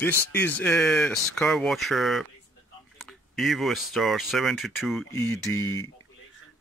This is a Skywatcher Evostar 72 ED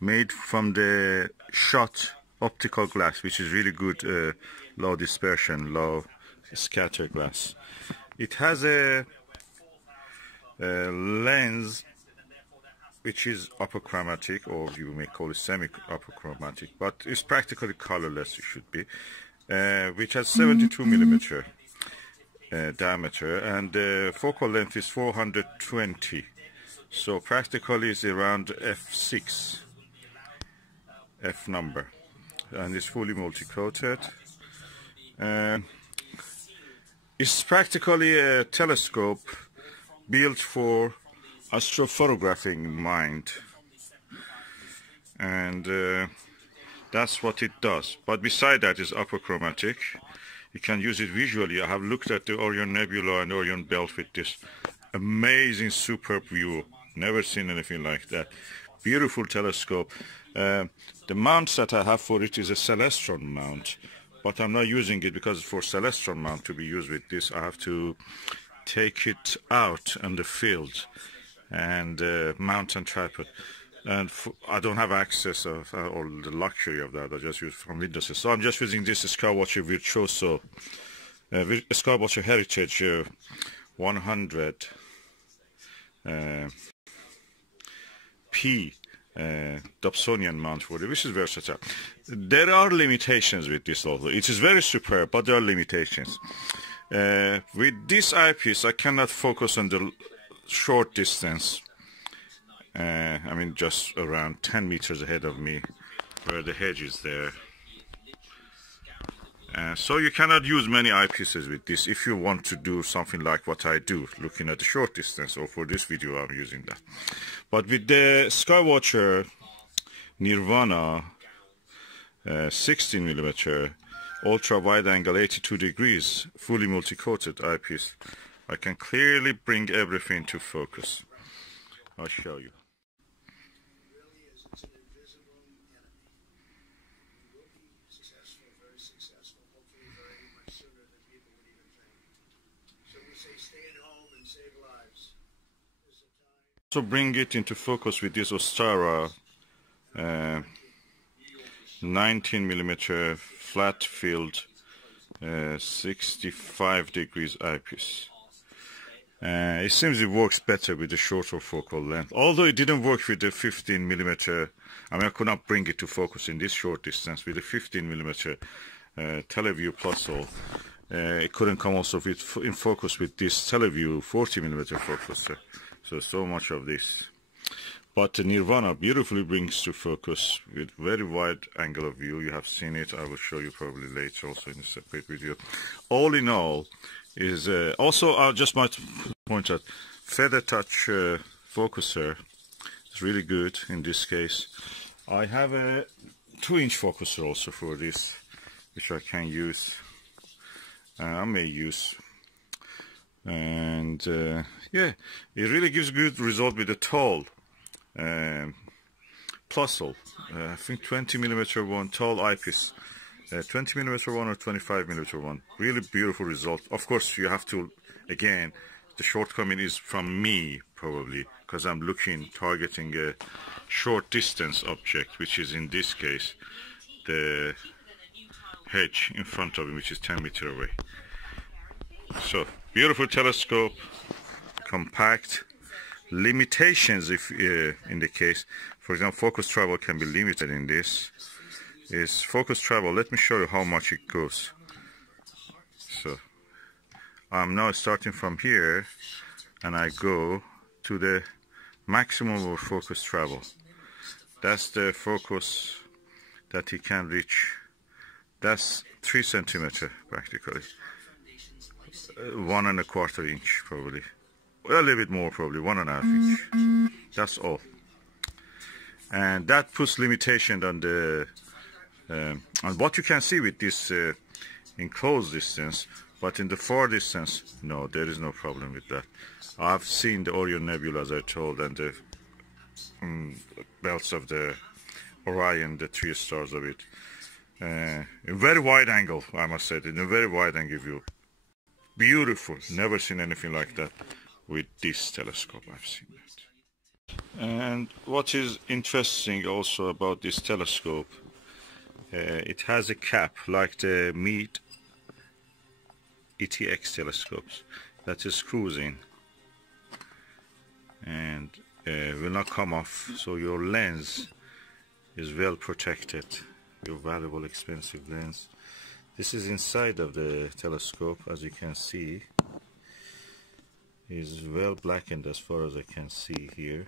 made from the Shcott optical glass, which is really good, low dispersion, low scatter glass. It has a lens which is apochromatic, or you may call it semi-apochromatic, but it's practically colorless, it should be, which has 72 millimeter diameter, and the focal length is 420, so practically it's around f6 f number, and it's fully multi-coated. It's practically a telescope built for astrophotographing mind, and that's what it does. But beside that is apochromatic. You can use it visually. I have looked at the Orion Nebula and Orion Belt with this amazing, superb view. Never seen anything like that. Beautiful telescope. The mount that I have for it is a Celestron mount, but I'm not using it because for Celestron mount to be used with this, I have to take it out on the field and mount on tripod. And I don't have access of or the luxury of that. I just use from Windows. So I'm just using this Skywatcher Virtuoso, Skywatcher Heritage 100 P Dobsonian mount for it, which is versatile. There are limitations with this also. It is very superb, but there are limitations. With this eyepiece, I cannot focus on the short distance. I mean, just around 10 meters ahead of me, where the hedge is there. So you cannot use many eyepieces with this if you want to do something like what I do, looking at the short distance, or for this video I'm using that. But with the Skywatcher Nirvana 16mm ultra wide angle 82 degrees fully multi-coated eyepiece, I can clearly bring everything to focus. I'll show you. So bring it into focus with this Ostara 19mm flat field 65 degrees eyepiece. It seems it works better with the shorter focal length, although it didn't work with the 15mm. I mean, I could not bring it to focus in this short distance with the 15mm TeleVue Plus. It couldn't come also in focus with this TeleVue 40mm focuser. So much of this. But the Nirvana beautifully brings to focus with very wide angle of view. You have seen it. I will show you probably later also in a separate video. All in all, is also I just might point out feather touch focuser is really good in this case. I have a 2-inch focuser also for this, which I can use. I may use, and yeah, it really gives good result with the tall Plusle. I think 20mm one tall eyepiece. 20mm one or 25mm one. Really beautiful result. Of course, you have to, again, the shortcoming is from me probably, because I'm targeting a short distance object, which is in this case the hedge in front of me, which is 10 meters away. So beautiful telescope, compact. Limitations, if in the case, for example, focus travel can be limited in this. Is focus travel. Let me show you how much it goes. So I'm now starting from here, and I go to the maximum of focus travel. That's the focus that he can reach. That's 3 centimeters practically. 1 1/4 inch probably. Well, a little bit more probably, 1 1/2 inch. That's all. And that puts limitation on the and what you can see with this in close distance, but in the far distance, no, there is no problem with that. I've seen the Orion Nebula, as I told, and the belts of the Orion, the 3 stars of it. In very wide angle, I must say, in a very wide angle view. beautiful. Never seen anything like that with this telescope. I've seen that. And what is interesting also about this telescope, it has a cap like the Meade ETX telescopes that is screws in and will not come off, so your lens is well protected, your valuable expensive lens. This is inside of the telescope, as you can see. Is well blackened as far as I can see here.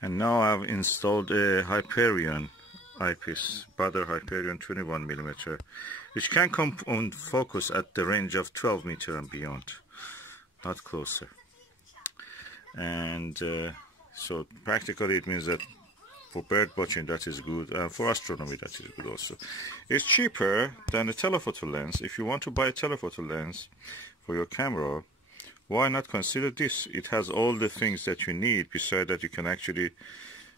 And now I've installed a Hyperion eyepiece, Baader Hyperion 21mm, which can come on focus at the range of 12 meters and beyond, not closer. And so practically it means that for bird watching that is good, and for astronomy that is good also. It's cheaper than a telephoto lens. If you want to buy a telephoto lens for your camera, why not consider this? It has all the things that you need. Besides that, you can actually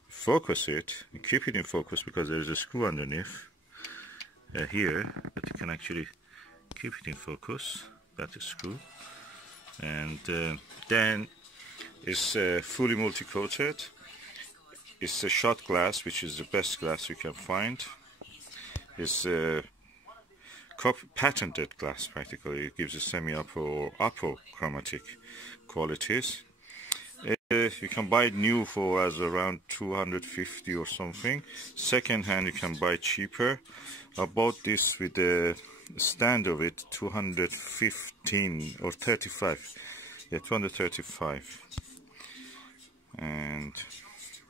focus it and keep it in focus, because there is a screw underneath here that you can actually keep it in focus. That is screw. And then it's fully multi-coated. It's a Shcott glass, which is the best glass you can find. It's patented glass practically. It gives a semi-apo or apochromatic qualities. You can buy it new for as around 250 or something. Second hand you can buy cheaper. I bought this with the stand of it, 215 or 35. Yeah, 235. And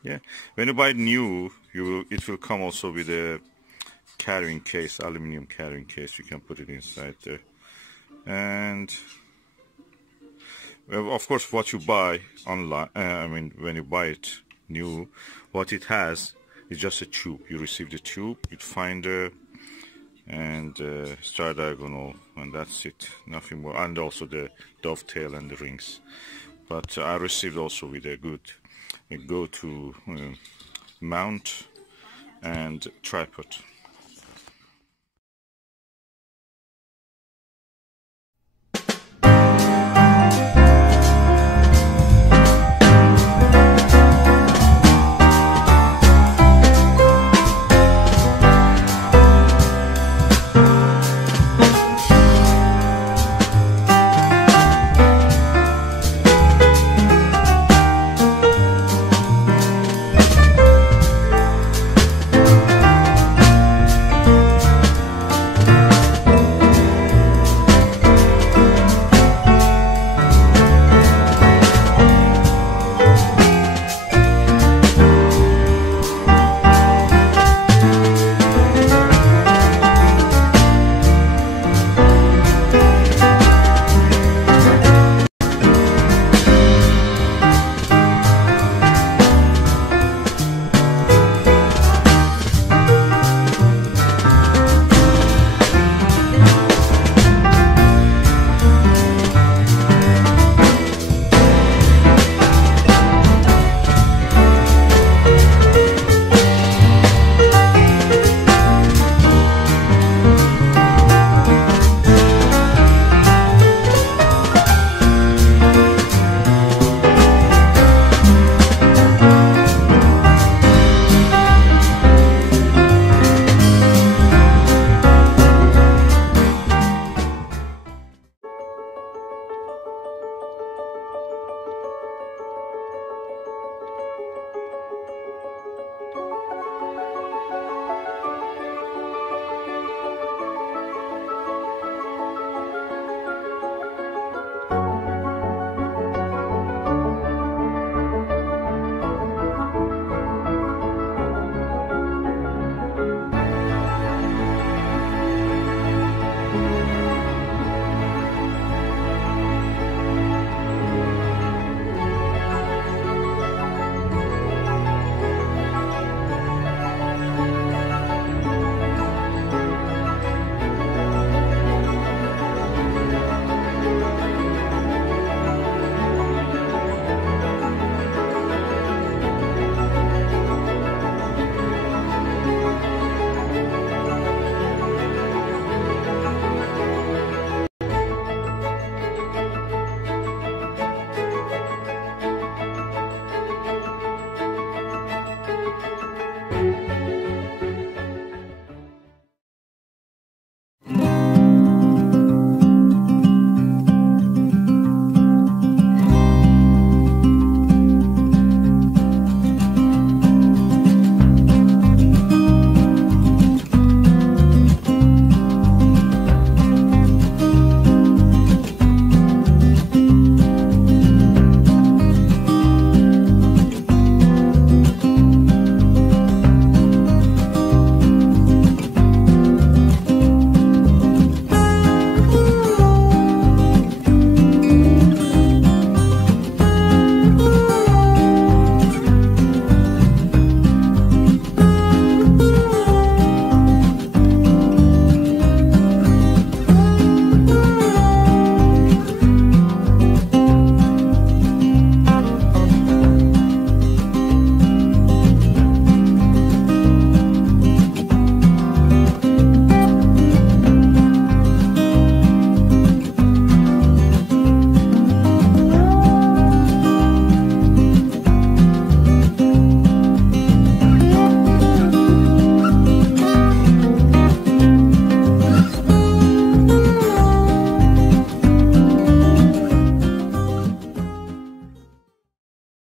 yeah, when you buy it new, it will come also with a carrying case, aluminum carrying case. You can put it inside there. And well, of course, what you buy online, I mean, when you buy it new, what it has is just a tube. You receive the tube, you finder, and star diagonal, and that's it. Nothing more. And also the dovetail and the rings. But I received also with a good go-to mount and tripod.